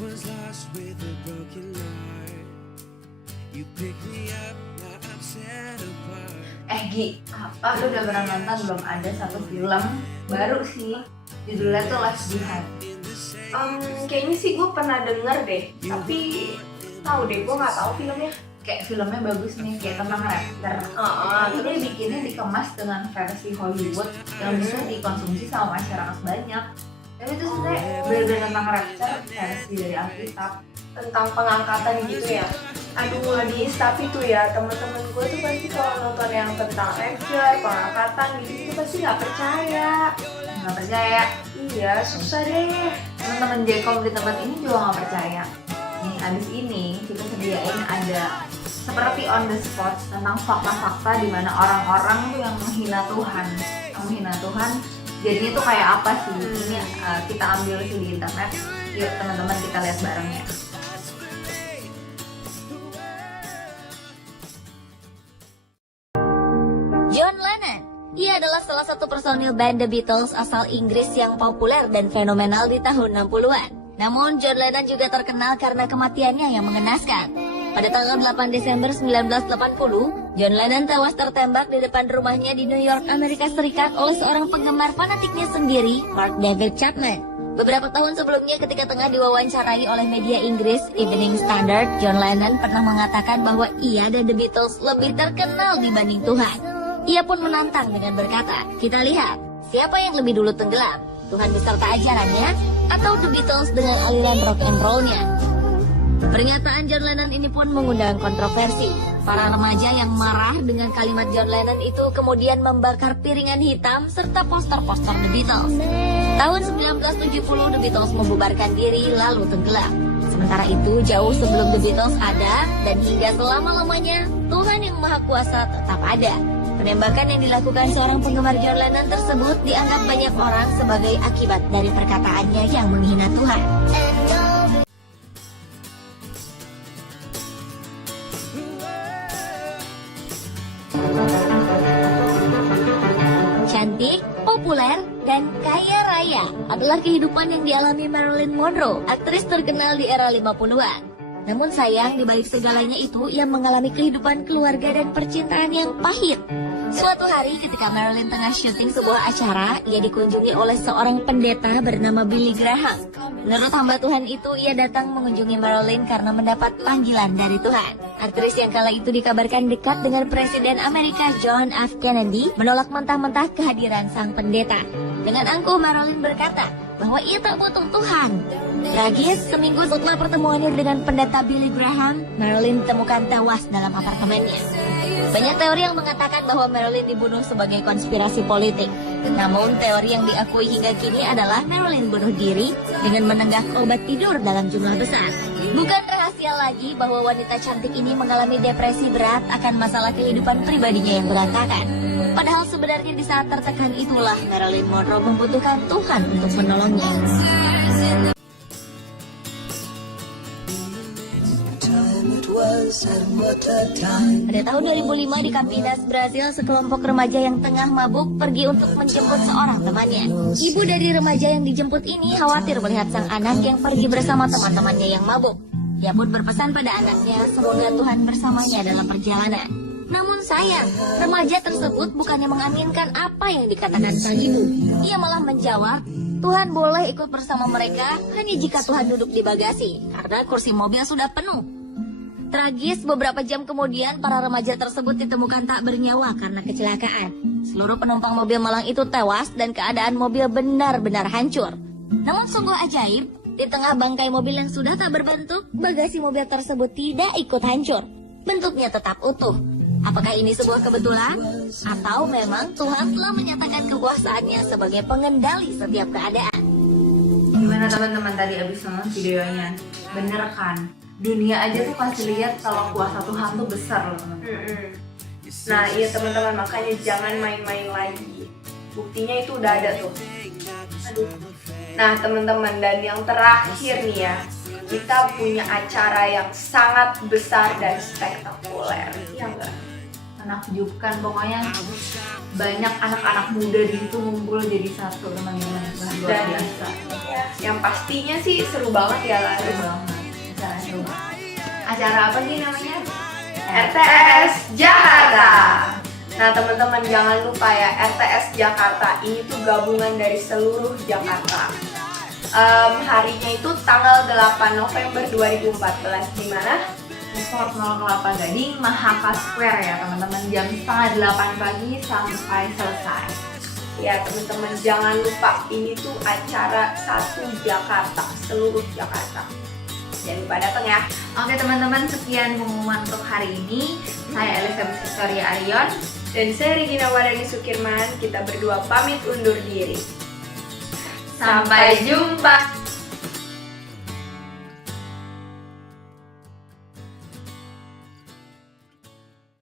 was lost with a broken heart. You pick me up, now I'm set apart. Gi, lu udah pernah nonton belum? Ada satu film baru sih, judulnya tuh Last Jihad. Kayaknya sih gue pernah denger deh, tapi tahu deh gue nggak tahu filmnya. Kayak filmnya bagus nih, kayak tentang rapper. Tapi dia bikinnya dikemas dengan versi Hollywood yang bisa dikonsumsi sama masyarakat banyak. Tapi itu sebenarnya bener-bener tentang rapper versi dari Alkitab. Tentang pengangkatan gitu ya. Aduh Adis, tapi tuh ya teman-teman gue tuh pasti kalau nonton yang tentang rapture, pengangkatan gitu pasti nggak percaya. Nggak percaya? Iya, susah deh. Teman-teman Jacob di tempat ini juga nggak percaya. Nih, abis ini kita sediain ada seperti on the spot tentang fakta-fakta di mana orang-orang tuh yang menghina Tuhan, jadinya tuh kayak apa sih? Ini kita ambil sih di internet. Yuk teman-teman kita lihat bareng ya. John Lennon. Ia adalah salah satu personil band The Beatles asal Inggris yang populer dan fenomenal di tahun 60-an. Namun John Lennon juga terkenal karena kematiannya yang mengenaskan. Pada tanggal 8 Desember 1980, John Lennon tewas tertembak di depan rumahnya di New York, Amerika Serikat oleh seorang penggemar fanatiknya sendiri, Mark David Chapman. Beberapa tahun sebelumnya ketika tengah diwawancarai oleh media Inggris, Evening Standard, John Lennon pernah mengatakan bahwa ia dan The Beatles lebih terkenal dibanding Tuhan. Ia pun menantang dengan berkata, kita lihat, siapa yang lebih dulu tenggelam? Tuhan beserta ajarannya, atau The Beatles dengan aliran rock and roll-nya? Pernyataan John Lennon ini pun mengundang kontroversi. Para remaja yang marah dengan kalimat John Lennon itu kemudian membakar piringan hitam serta poster-poster The Beatles. Tahun 1970 The Beatles membubarkan diri lalu tenggelam. Sementara itu jauh sebelum The Beatles ada dan hingga selama-lamanya Tuhan yang Maha Kuasa tetap ada. Penembakan yang dilakukan seorang penggemar John Lennon tersebut dianggap banyak orang sebagai akibat dari perkataannya yang menghina Tuhan. Cantik, populer, dan kaya raya adalah kehidupan yang dialami Marilyn Monroe, aktris terkenal di era 50-an. Namun sayang, di balik segalanya itu, ia mengalami kehidupan keluarga dan percintaan yang pahit. Suatu hari ketika Marilyn tengah syuting sebuah acara, ia dikunjungi oleh seorang pendeta bernama Billy Graham. Menurut hamba Tuhan itu, ia datang mengunjungi Marilyn karena mendapat panggilan dari Tuhan. Aktris yang kala itu dikabarkan dekat dengan Presiden Amerika John F. Kennedy menolak mentah-mentah kehadiran sang pendeta. Dengan angkuh Marilyn berkata bahwa ia tak butuh Tuhan. Tragis, seminggu setelah pertemuannya dengan pendeta Billy Graham, Marilyn ditemukan tewas dalam apartemennya. Banyak teori yang mengatakan bahwa Marilyn dibunuh sebagai konspirasi politik. Namun teori yang diakui hingga kini adalah Marilyn bunuh diri dengan menenggak obat tidur dalam jumlah besar. Bukan rahasia lagi bahwa wanita cantik ini mengalami depresi berat akan masalah kehidupan pribadinya yang berantakan. Padahal sebenarnya di saat tertekan itulah Marilyn Monroe membutuhkan Tuhan untuk menolongnya. Pada tahun 2005 di Campinas, Brazil, sekelompok remaja yang tengah mabuk pergi untuk menjemput seorang temannya. Ibu dari remaja yang dijemput ini khawatir melihat sang anak yang pergi bersama teman-temannya yang mabuk. Ia pun berpesan pada anaknya semoga Tuhan bersamanya dalam perjalanan. Namun sayang, remaja tersebut bukannya mengaminkan apa yang dikatakan sang ibu. Ia malah menjawab, Tuhan boleh ikut bersama mereka hanya jika Tuhan duduk di bagasi, karena kursi mobil sudah penuh. Tragis, beberapa jam kemudian para remaja tersebut ditemukan tak bernyawa karena kecelakaan. Seluruh penumpang mobil malang itu tewas dan keadaan mobil benar-benar hancur. Namun sungguh ajaib, di tengah bangkai mobil yang sudah tak berbentuk, bagasi mobil tersebut tidak ikut hancur. Bentuknya tetap utuh. Apakah ini sebuah kebetulan? Atau memang Tuhan telah menyatakan kekuasaannya sebagai pengendali setiap keadaan? Gimana teman-teman tadi abis nonton videonya? Bener kan? Dunia aja tuh pasti lihat kalau kuasa Tuhan tuh besar loh teman-teman. Nah iya teman-teman, makanya jangan main-main lagi. Buktinya itu udah ada tuh. Aduh. Nah teman-teman, dan yang terakhir nih ya, kita punya acara yang sangat besar dan spektakuler. Iya enggak? Menakjubkan, pokoknya banyak anak-anak muda di situ ngumpul jadi satu teman-teman. Luar Dan biasa. ya, Yang pastinya sih seru banget ya Lara. Seru banget. Acara seru banget. Acara apa sih namanya? RTS Jakarta. Nah teman-teman jangan lupa ya, RTS Jakarta ini tuh gabungan dari seluruh Jakarta. Harinya itu tanggal 8 November 2014 di mana? Sport Mall Kelapa Gading, Mahaka Square ya teman-teman, jam setengah 8 pagi sampai selesai. Ya teman-teman jangan lupa ini tuh acara satu Jakarta, seluruh Jakarta. Jangan lupa datang ya. Oke teman-teman, sekian pengumuman untuk hari ini. Saya Elizabeth Victoria Arion. Dan saya Regina Wadani Sukirman, kita berdua pamit undur diri. Sampai jumpa.